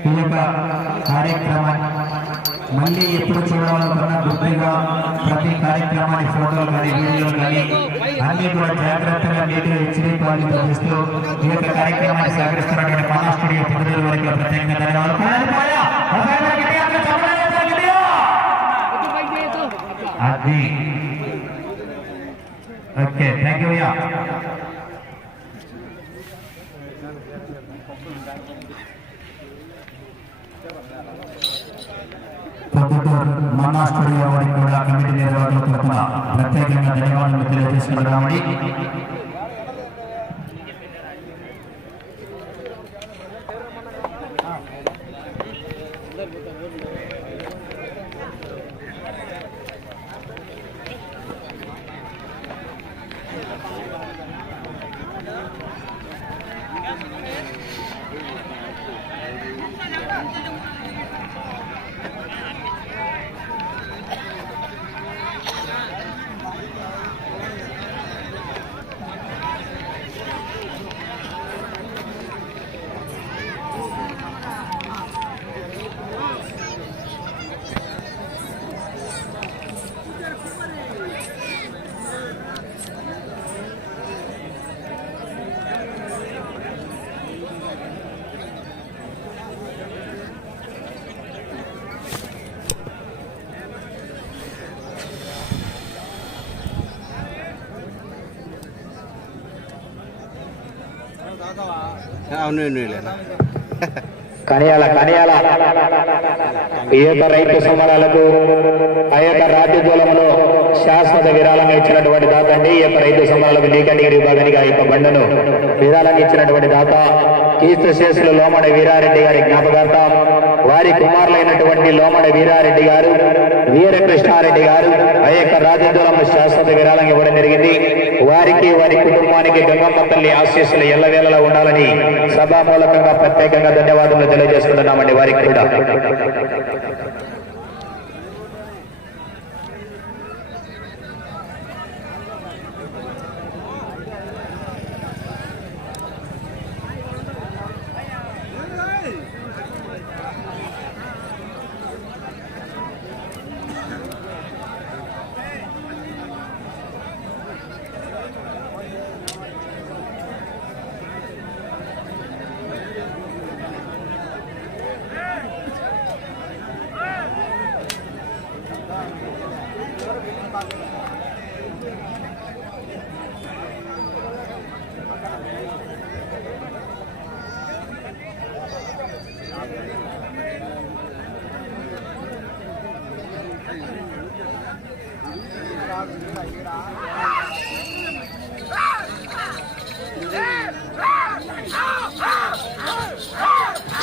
ఈ యొక్క కార్యక్రమాన్ని మళ్ళీ ఎప్పుడు చూడాలనుకున్నా గుర్తుగా ప్రతి కార్యక్రమాన్ని ఫోటోలు కానీ వీడియోలు కానీ అన్ని కూడా జాగ్రత్తగా నీటిగా హెచ్చరి చూపిస్తూ ఈ యొక్క కార్యక్రమాన్ని సహకరిస్తున్నటువంటి మహా స్టూడియో ప్రతినిధుల వరకు ప్రత్యేకంగా ధన్యవాదాలు అది ఓకే థ్యాంక్ యూ అయ్యా వారికి కూడా కమిటీ నిర్వాహకుల తరఫున ప్రత్యేకంగా ధన్యవాదాలు తెలియజేసుకుంటున్నామని అవును కనియాల కనియాల. ఈ యొక్క రైతు సమరాలకు ఆ యొక్క రాతి దూలంలో శాశ్వత విరాళంగా ఇచ్చినటువంటి దాత అండి. ఈ యొక్క రైతు సమరాలకు నీకండిగిరి విభాగానికి ఆ యొక్క బండను విరాళంగా ఇచ్చినటువంటి దాత కీర్తశేషులు లోమడ వీరారెడ్డి గారి జ్ఞాపకార్థం వారి కుమారులైనటువంటి లోమడ వీరారెడ్డి గారు వీరకృష్ణారెడ్డి గారు ఆ యొక్క రాజదూలంలో శాశ్వత విరాళంగా ఇవ్వడం జరిగింది. వారికి వారి కుటుంబానికి గంగమ్మ తల్లి ఆశీస్సులు ఎల్లవేళలా ఉండాలని సభా మూలకంగా ప్రత్యేకంగా ధన్యవాదాలు తెలియజేస్తున్నామండి వారికి కూడా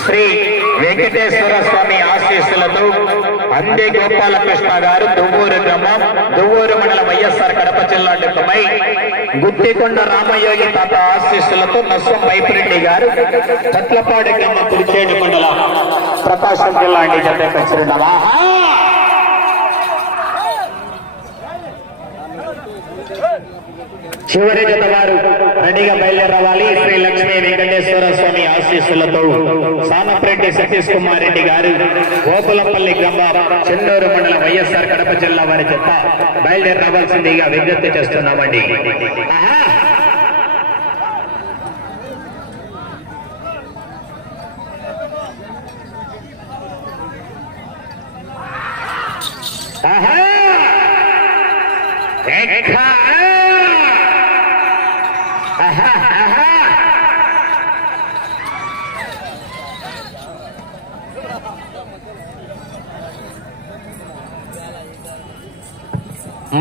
శ్రీ వెంకటేశ్వర స్వామి ఆశీస్సులతో అందే గోపాలకృష్ణ గారు దువ్వూరు గ్రామం దువ్వూరు మండల వైఎస్ఆర్ కడప జిల్లా డిప్పమై గుత్తికొండ రామయోగి తాత ఆశీస్సులతో నస్వం వైపురెడ్డి గారు చట్లపాడు గ్రామం తిరిచేడు మండలం ప్రకాశం జిల్లా అండి జత చివరి జత వారు రెడీగా బయలుదేరవాలి. శ్రీ లక్ష్మీ వెంకటేశ్వర స్వామి ఆశీస్సులతో సానప్రెడ్డి సతీష్ కుమార్ రెడ్డి గారు గోకులపల్లి గ్రామం చెన్నూరు మండలం వైఎస్ఆర్ కడప జిల్లా వారి జత బయలుదేరి విజ్ఞప్తి చేస్తున్నామండి ఆహా! ఆహా! ఆహా!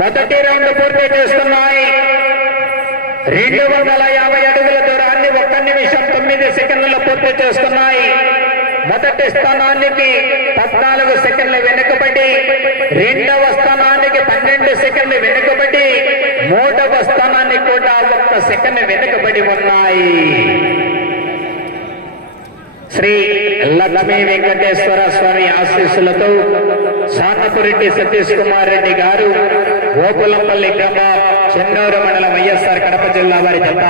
మొదటి రౌండ్ పూర్తి చేస్తున్నాయి. రెండు వందల యాభై అడుగుల దూరాన్ని ఒక్క నిమిషం తొమ్మిది సెకండ్లు పూర్తి చేస్తున్నాయి. మొదటి స్థానానికి పద్నాలుగు సెకండ్లు వెనుకబడి రెండవ స్థానానికి పన్నెండు సెకండ్లు వెనుకబడి మూడవ స్థానానికి కూడా ఒక్క సెకండ్ వెనుకబడి ఉన్నాయి. శ్రీ లక్ష్మీ వెంకటేశ్వర స్వామి ఆశీస్సులతో సానపురెడ్డి సతీష్ కుమార్ రెడ్డి గారు ఓపులంపల్లి గ్రామ చెన్నూరు మండలం వైఎస్ఆర్ కడప జిల్లా వారి జత.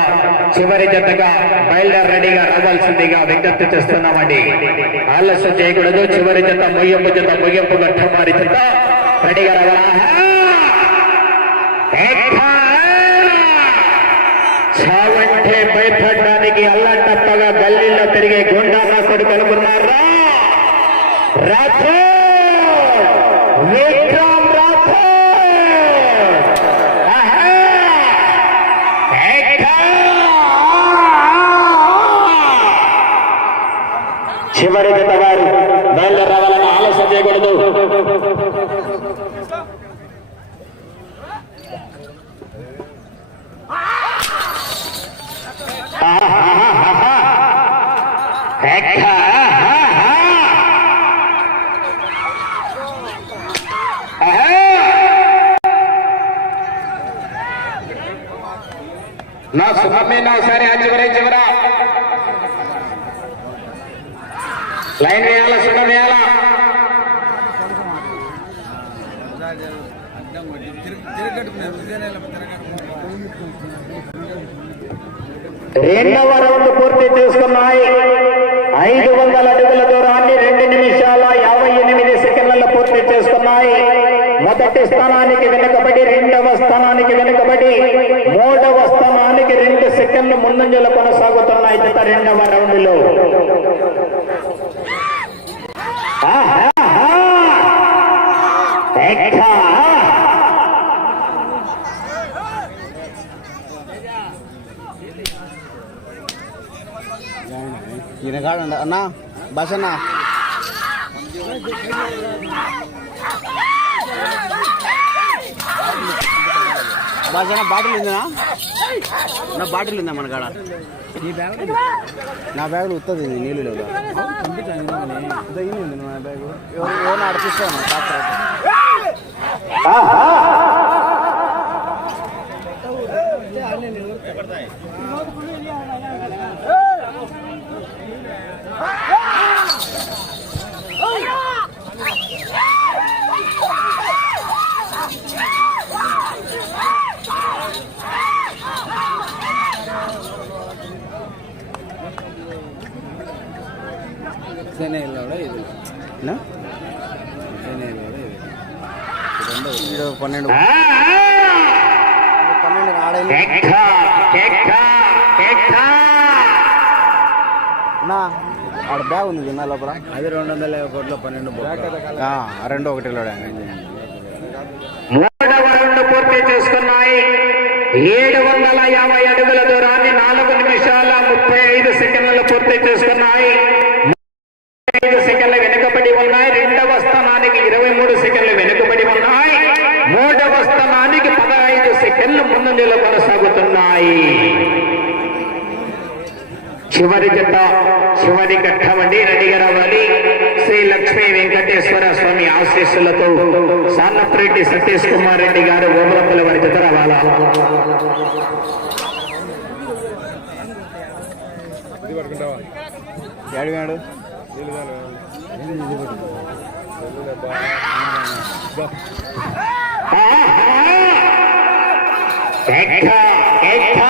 చివరి జతగా బయలుదేర రెడీగా రావాల్సిందిగా విజ్ఞప్తి చేస్తున్నామండి. ఆలస్యం చేయకూడదు. చివరి జత ముగింపు జత ముగింపు గట్టమారి జత. రెడీగా రావాలా? చావంటే భయపడడానికి అల్లంటప్పగా గల్లీలో తిరిగే గుండా నా కొడుకు అనుకున్నారా? రాథో చివరి జత వారు బయలుదేరి రావాలని ఆలస్యం చేయకూడదు ఎక్క! ఆహా! నా సుమమ్మీన ఒకసారి ఆ చివరే చివరా లైన్ వేయాలా సున్న వేయాలా? రెండవ రౌండ్ పూర్తి చేసుకున్నాయి. ఐదు వందల అడుగుల దూరాన్ని రెండు నిమిషాల యాభై ఎనిమిది సెకండ్లలో పూర్తి చేసుకున్నాయి. మొదటి స్థానానికి వెనుకబడి రెండవ స్థానానికి వెనుకబడి మూడవ స్థానానికి రెండు సెకండ్లు ముందంజలు కొనసాగుతున్నాయి. జత రెండవ రౌండ్లో లో ఈయన కాడండి అన్నా బస్ అన్నా బస్ అన్న బాటిల్ ఉందా నా బాటిల్ ఉందా. మన కాడ నా బ్యాగులో ఉత్తది నీళ్ళు లేవు నా బ్యాగు. ఎవరు ఎవరిని అడిపిస్తాను డాక్టర్ சென்னையில் இது என்ன పన్నెండు. పన్నెండు ఆడైంది ఆడ బ్యాగ్ ఉంది తిన్నా లోపల. అది రెండు వందల కోట్ల పన్నెండు రెండు ఒకటిలో మూడవ రౌండ్ పూర్తి చేసుకున్నాయి. ఏడు వందల యాభై చివరి జత చివరి ఘట్టమండి రెడీగా రావాలి శ్రీ లక్ష్మీ వెంకటేశ్వర స్వామి ఆశీస్సులతో సాన్నప్రెడ్డి సతీష్ కుమార్ రెడ్డి గారు ఓమలపల్లి వారి జత రావాలా ఎక్క, ఎక్క.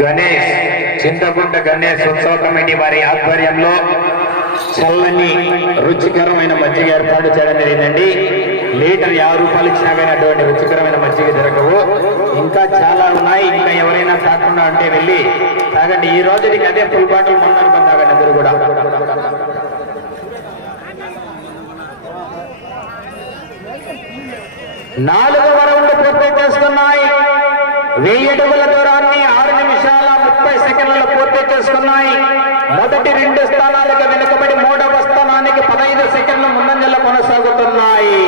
గణేష్ చింతగుంట గణేష్ ఉత్సవ కమిటీ వారి ఆధ్వర్యంలో చల్లని రుచికరమైన మజ్జిగ ఏర్పాటు చేయడం జరిగిందండి. లీటర్ యాభై రూపాయలు ఇచ్చినా కానీ అటువంటి రుచికరమైన మజ్జిగ దొరకవు. ఇంకా చాలా ఉన్నాయి. ఇంకా ఎవరైనా తాకుండా అంటే వెళ్ళి తాగండి. ఈ రోజుకి అదే ఫుల్ బాటిల్ మొన్న తాగండి అందరూ కూడా. నాలుగవ వరవులు పూర్తి చేసుకున్నాయి. వెయ్యి అడుగుల దూరాన్ని ఆరు నిమిషాల ముప్పై సెకండ్లు పూర్తి చేసుకున్నాయి. మొదటి రెండు స్థానాలకు వెనుకబడి మూడవ స్థానానికి పదహైదు సెకండ్ల ముందంజలో కొనసాగుతున్నాయి.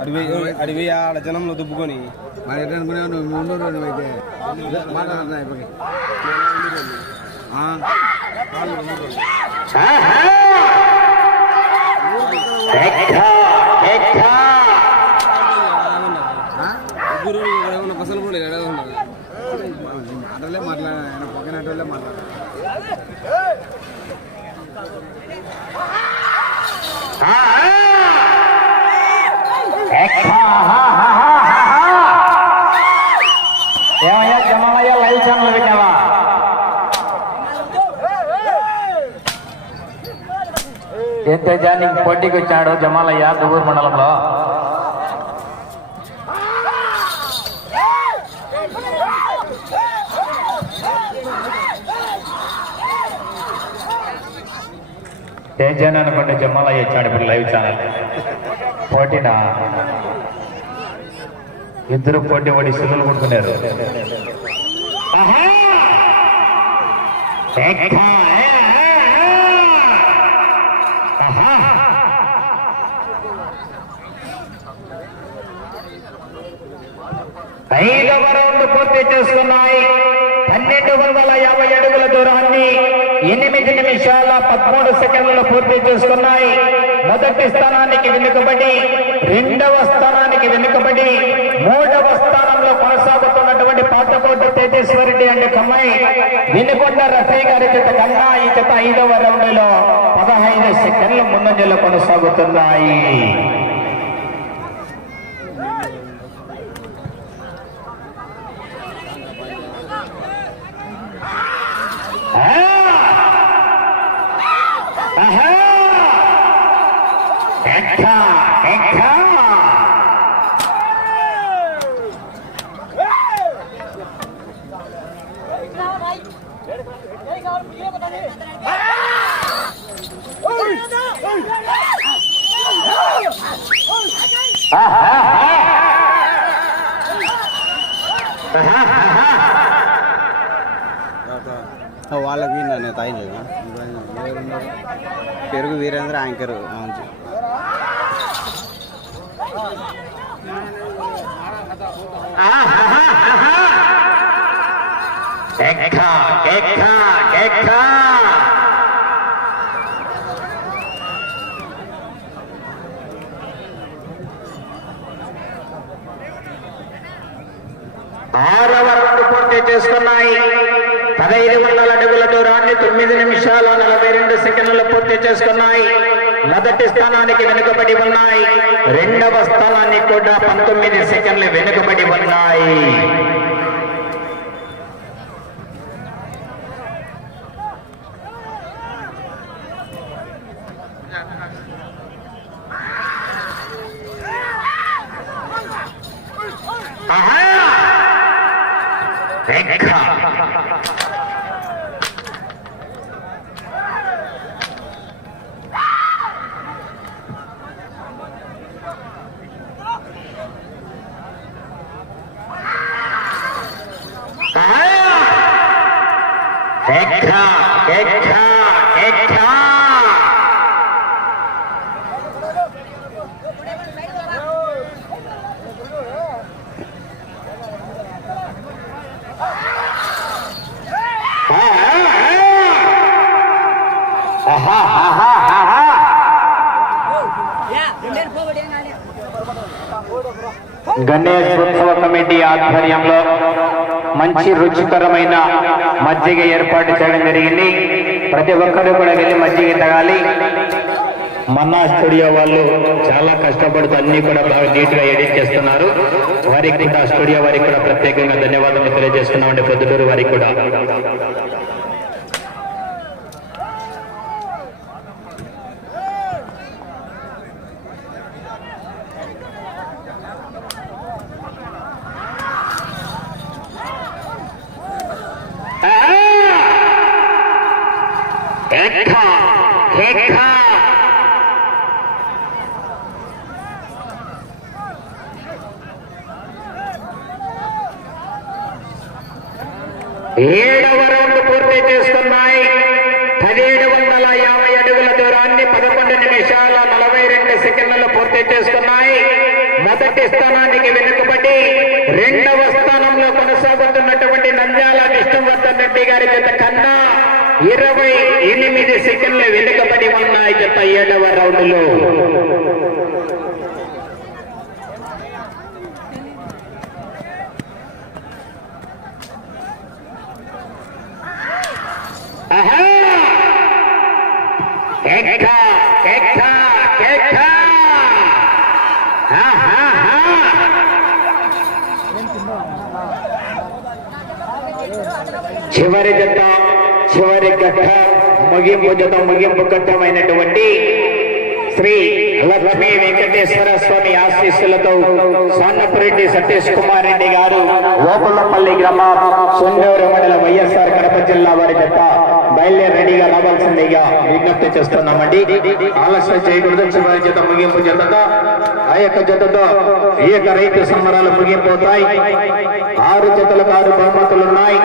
అడివి అడివి ఆడ జనంలో దుబ్బుకొని. మరి ఎట్లా అనుకునేవాడు ముందు రోజు అయితే. మాట్లాడుతున్నా ఎక్కా! పసలు కూడా ఎక్కడ ఉన్నారు మాటలే మాట్లాడా ఆయన పక్కన మాట్లాడారు జమమయ్యా లైవ్ ఛానల్ పెట్టావా ఎంత జానికి పోటీకి వచ్చాడు జమాలయ్య దువ్వూరు మండలంలో. తేజాన్ అనుకుంటే జమాలయ్య వచ్చాడు ఇప్పుడు లైవ్ ఛానల్. పోటీనా? ఇద్దరు పోటీ పడి సిల్లులు కొట్టుకున్నారు. రౌండ్ పన్నెండు వందల యాభై అడుగుల దూరాన్ని ఎనిమిది నిమిషాల పదమూడు సెకండ్లు పూర్తి చేసుకున్నాయి మొదటి స్థానానికి వెనుకబడి రెండవ స్థానానికి వెనుకబడి మూడవ స్థానంలో కొనసాగుతున్నటువంటి పాతకోట తేజేశ్వరెడ్డి అండ్ కమ్మాయి వెనుకొండ రఫీ గారి చేత కన్నా ఈ చేత ఐదవ రౌండ్లో పదహైదు సెకండ్ల ముందంజలో కొనసాగుతున్నాయి. వాళ్ళకి నన్ను తాగిన పెరుగు వీరేంద్ర యాంకర్ అవును ఎక్కా ఎక్కా ఎక్కా ఆరవ రౌండ్ పూర్తి చేసుకున్నాయి పదహైదు వందల అడుగుల దూరాన్ని తొమ్మిది నిమిషాల నలభై రెండు సెకండ్లు పూర్తి చేసుకున్నాయి మొదటి స్థానానికి వెనుకబడి ఉన్నాయి. రెండవ స్థానానికి కూడా పంతొమ్మిది సెకండ్లు వెనుకబడి ఉన్నాయి. గణేష్ ఉత్సవ కమిటీ ఆధ్వర్యంలో మంచి రుచికరమైన మజ్జిగ ఏర్పాటు చేయడం జరిగింది. ప్రతి ఒక్కరు కూడా వెళ్ళి మజ్జిగ తాగాలి. మన్నా స్టూడియో వాళ్ళు చాలా కష్టపడుతూ అన్ని కూడా బాగా నీట్గా ఎడిట్ చేస్తున్నారు. వారికి కూడా స్టూడియో వారికి కూడా ప్రత్యేకంగా ధన్యవాదాలు తెలియజేస్తున్నామండి. పొద్దుటూరు వారికి కూడా. ఎక్క ఏడవ రౌండ్ పూర్తి చేసుకున్నాయి పదిహేడు వందల యాభై అడుగుల దూరాన్ని పదకొండు నిమిషాల నలభై రెండు సెకండ్లలో పూర్తి చేసుకున్నాయి మొదటి స్థానానికి వెనుకబడి రెండవ స్థానంలో కొనసాగుతున్నటువంటి నంద్యాల విష్ణువర్ధన్ రెడ్డి గారి జత కన్నా ఇరవై ఎనిమిది సెకండ్లు వెనుకబడి ఉన్నాయి జత ఏడవ రౌండ్లో ఆహా! ఎక్క, ఎక్క, ఎక్క! ఆహాహా! చివరి జత చివరి గట్ట ముగింపు జత ముగింపు ఘట్టమైనటువంటి శ్రీ లక్ష్మీ వెంకటేశ్వర స్వామి ఆశీస్సులతో సాన్నపురెడ్డి సతీష్ కుమార్ రెడ్డి గారు ఓపులపల్లి గ్రామం సొండూరు మండలం వైఎస్ఆర్ కడప జిల్లా వారి జత బయలుదేరి రెడీగా రావాల్సిందిగా విజ్ఞప్తి చేస్తున్నామండి. ఆలస్యం చేయకూడదు. చివరి జత ముగింపు జతతో ఆ యొక్క జతతో ఈ యొక్క రైతు సంబరాలు ముగింపోతాయి ఆరు జతలకు ఆరు బహుమతులు ఉన్నాయి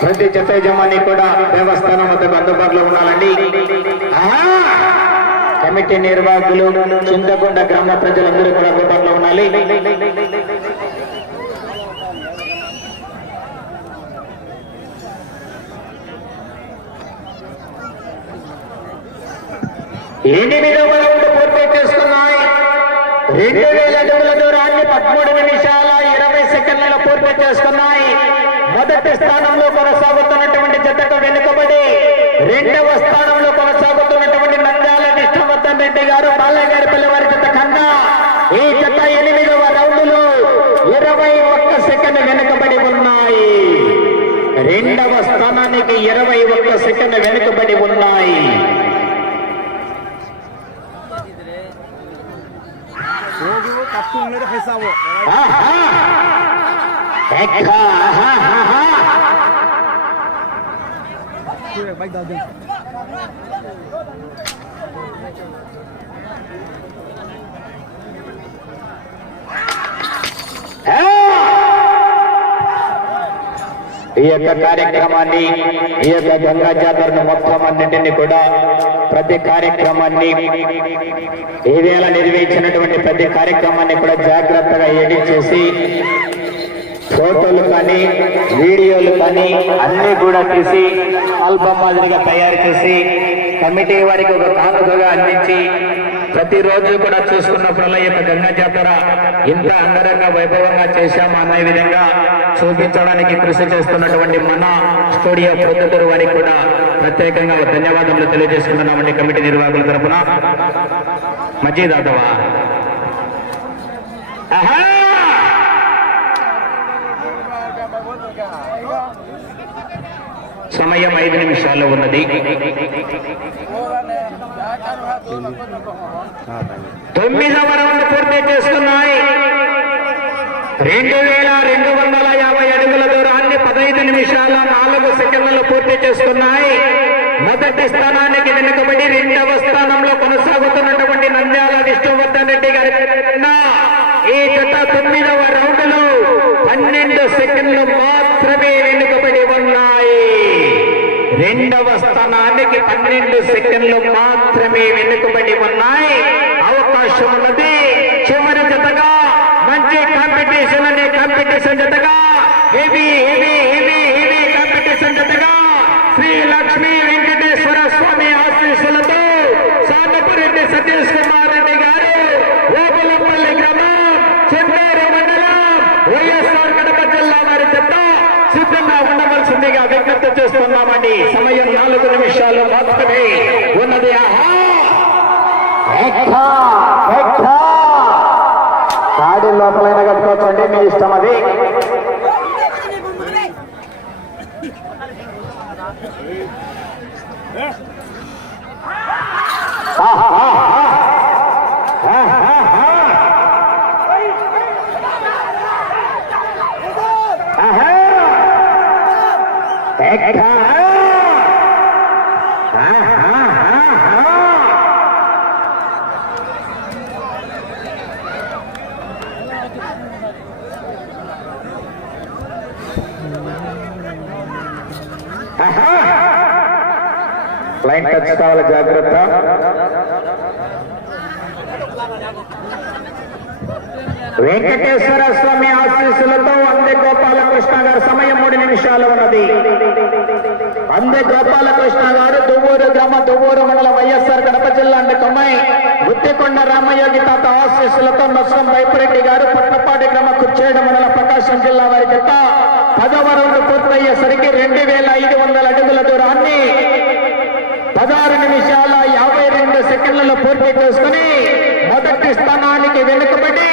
ప్రతి చెత్త యజమాని కూడా దేవస్థానం వద్దకు అందుబాటులో ఉండాలండి. కమిటీ నిర్వాహకులు చింతకొండ గ్రామ ప్రజలందరూ కూడా అందుబాటులో ఉండాలి. ఎనిమిదవ రౌండ్ పూర్తి చేస్తున్నాయి. రెండు వేల అడుగుల దూరాన్ని పదమూడు నిమిషాల ఇరవై సెకండ్లలో పూర్తి చేస్తున్నాయి మొదటి స్థానంలో కొనసాగుతున్నటువంటి జతకు వెనుకబడి రెండవ స్థానంలో కొనసాగుతున్నటువంటి నంద్యాల విష్ణువర్ధన్ రెడ్డి గారు బాలయ్య గారి పిల్లవారి జత కన్నా ఈ జత ఎనిమిదవ రౌండ్లో ఇరవై ఒక్క సెకండ్ వెనుకబడి ఉన్నాయి. రెండవ స్థానానికి ఇరవై ఒక్క సెకండ్ వెనుకబడి ఉన్నాయి. ఈ యొక్క కార్యక్రమాన్ని ఈ యొక్క గంగా జాతరను మొత్తం అన్నింటినీ కూడా ప్రతి కార్యక్రమాన్ని ఈవేళ నిర్వహించినటువంటి ప్రతి కార్యక్రమాన్ని కూడా జాగ్రత్తగా ఎడిట్ చేసి ఫోటోలు కానీ వీడియోలు కానీ అన్ని కూడా తీసి ఆల్బమ్ మాదిరిగా తయారు చేసి కమిటీ వారికి ఒక కానుకగా అందించి ప్రతిరోజు కూడా చూసుకున్నప్పుడల్లా ఈ యొక్క గంగా జాతర ఇంత అంగరంగ వైభవంగా చేశాము అనే విధంగా చూపించడానికి కృషి చేస్తున్నటువంటి మన స్టూడియో ప్రొద్దుటూరు వారికి కూడా ప్రత్యేకంగా ధన్యవాదములు తెలియజేసుకుంటున్నామండి కమిటీ నిర్వాహకుల తరఫున మజీదాదవా సమయం ఐదు నిమిషాల్లో ఉన్నది. తొమ్మిదవ రౌండ్ పూర్తి చేస్తున్నాయి. రెండు వేల రెండు వందల యాభై అడుగుల దూరాన్ని పదహైదు నిమిషాల నాలుగు సెకండ్లు పూర్తి చేస్తున్నాయి. మొదటి స్థానానికి వెనుకబడి రెండవ స్థానంలో కొనసాగుతున్నటువంటి నంద్యాల విష్ణువర్ధన్ రెడ్డి గారి ఈ గత తొమ్మిదవ రౌండ్లో పన్నెండు సెకండ్లు మాత్రమే వెనుకబడి ఉన్నాయి. రెండవ స్థానానికి పన్నెండు సెకండ్లు మాత్రమే వెనుకబడి ఉన్నాయి. అవకాశం ఉన్నది చివరి జతగా మంచి కాంపిటీషన్ అనే చేస్తున్నామండి సమయం నాలుగు నిమిషాలు మాత్రమే. ఉన్నది ఆహా. కాడి లోపలైనా కట్టుకోవచ్చండి మీ ఇష్టం అది. ఆహా. టచ్ కావాలి జాగ్రత్త. వెంకటేశ్వర స్వామి ఆశీస్సులతో అందే గోపాలకృష్ణ గారు సమయం మూడు నిమిషాలు ఉన్నది. అందే గోపాలకృష్ణ గారు దువ్వూరు గ్రామ దువ్వూరు మండలం వైఎస్ఆర్ కడప జిల్లా అంటే తొమ్మిది గుత్తికొండ రామయోగి తాత ఆశీస్సులతో నష్టం వైపురెడ్డి గారు పుట్టపాటి గ్రామ కుర్చేడు మండల ప్రకాశం జిల్లా వారి చెత్త పదవ రౌండ్ పూర్తయ్యేసరికి రెండు వేల ఐదు వందల అడుగుల దూరాన్ని పదహారు నిమిషాల యాభై రెండు సెకండ్లలో పూర్తి చేసుకుని మొదటి స్థానానికి వెనుకబడి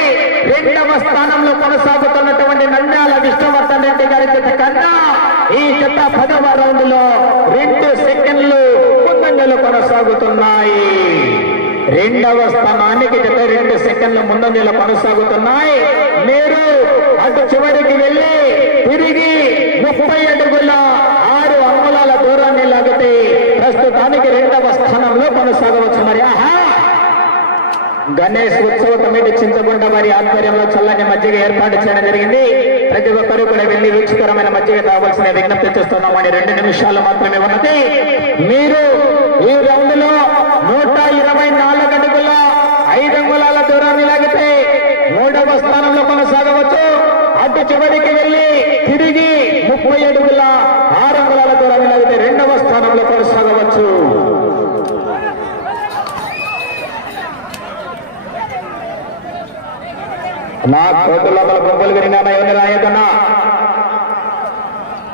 రెండవ స్థానంలో కొనసాగుతున్నటువంటి నంద్యాల విష్ణువర్ధన్ రెడ్డి గారి జత కన్నా ఈ జత పదవ రౌండ్లో రెండు సెకండ్లు ముందంజలు కొనసాగుతున్నాయి. రెండవ స్థానానికి జత రెండు సెకండ్ల ముందంజలు కొనసాగుతున్నాయి. మీరు అటు చివరికి వెళ్ళి తిరిగి ముప్పై అడుగుల గణేష్ ఉత్సవ కమిటీ చింతకుంట వారి ఆధ్వర్యంలో చల్లని మజ్జిగ ఏర్పాటు చేయడం జరిగింది. ప్రతి ఒక్కరూ కూడా వెళ్ళి రుచికరమైన మజ్జిగ కావాల్సిన విజ్ఞప్తి చేస్తున్నామని రెండు నిమిషాలు మాత్రమే ఉన్నది. మీరు ఈ రౌండ్లో నా కోటు లోపల బొమ్మలు విరిగామా ఎవరిని రాయకన్నా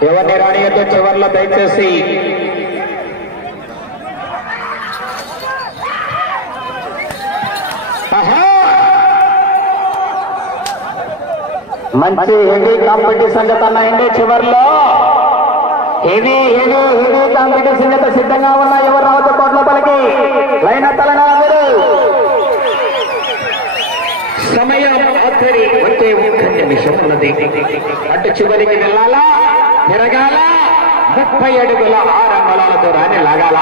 ఎవరిని రానియద్దు చివరిలో దయచేసి. మంచి హెవీ కాంపిటీషన్ గత ఉన్నాయండి చివరిలో. హెవీ హెవీ హెవీ కాంపిటీషన్ గత సిద్ధంగా ఉన్నా ఎవరు రావద్దు కోట్ల పలికి లైన్ ఎత్తాలన్నా అందరూ సమయం ఆఖరి ఒకే ఒక్క నిమిషం ఉన్నది. అటు చివరికి వెళ్ళాలా? తిరగాల? ముప్పై అడుగుల ఆరు అంగళాల దూరాన్ని లాగాల?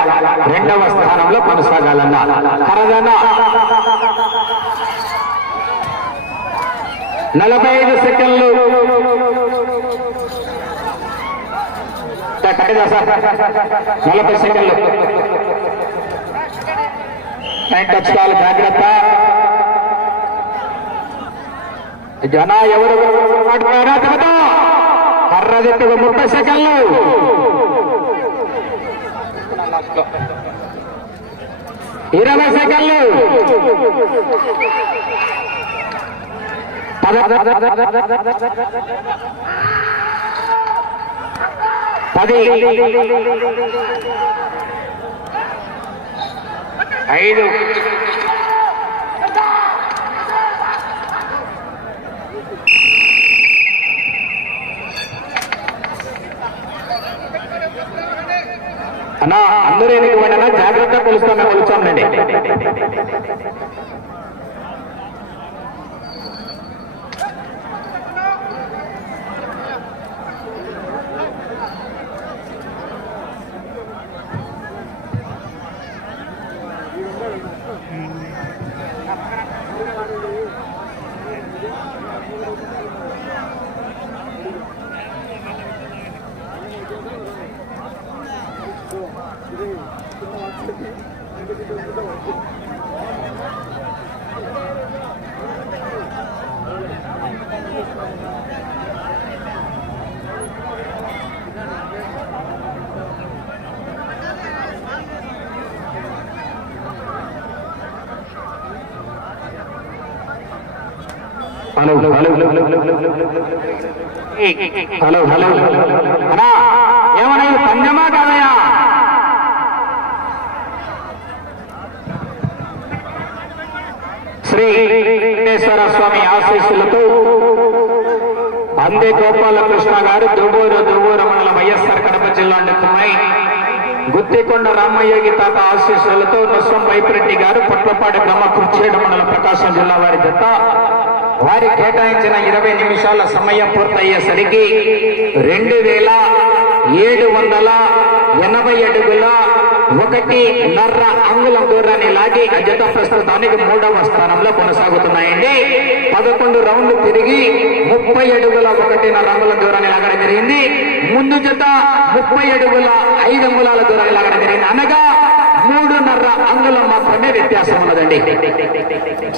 రెండవ స్థానంలో కొనసాగాలన్న. కరదనా నలభై ఐదు సెకండ్లు. నలభై సెకండ్లు. టైం టచ్ కావాలి జాగ్రత్త. జన ఎవరు మాట్లాడారా కదా కర్ర ముప్పై సెకండ్లు. ఇరవై సెకండ్లు. పది. ఐదు. అన్నా అందరూ ఎన్నిక పోయినా జాగ్రత్తగా కొలుస్తామండి మేము కొలుస్తాంలేండి hello hello hello hello hello అన్నా ఏమన్నా ఇది పందెమా కాదయా స్వామి ఆశీస్సులతో అందే గోపాలకృష్ణ గారు దువ్వూరు దువ్వూరు మండలం వైఎస్ఆర్ కడప జిల్లా నిమిత్తమై గుత్తికొండ రామయోగి తాత ఆశీస్సులతో నొస్సం వైపురెడ్డి గారు పొట్లపాడు గ్రామ కుర్చేడు మండలం ప్రకాశం జిల్లా వారి జత. వారి కేటాయించిన ఇరవై నిమిషాల సమయం పూర్తయ్యేసరికి రెండు వేల ఏడు వందల ఎనభై అడుగుల ఒకటి నర్ర అంగుళం దూరాన్ని లాగి ఆ జత ప్రస్తుతానికి మూడవ స్థానంలో కొనసాగుతున్నాయండి. పదకొండు రౌండ్లు తిరిగి ముప్పై అడుగుల ఒకటిన్నర అంగుళం దూరాన్ని లాగడం జరిగింది. ముందు జత ముప్పై అడుగుల ఐదు అంగుళాల దూరాన్ని లాగడం జరిగింది. అనగా మూడున్నర అంగుళం మాత్రమే వ్యత్యాసం ఉన్నదండి.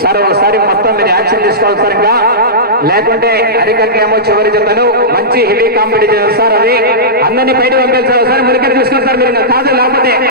సార్ ఒకసారి మొత్తం మీరు యాక్షన్ తీసుకోవాలి సరిగ్గా. ఇంకా లేకుంటే అరికట్లేమో చివరి జతను మంచి హెవీ కాంపిటీషన్ సార్ అది. అందరినీ బయట పంపించాలి సార్. మురికి తీసుకుంటారు సార్ మీరు కాదు లేకపోతే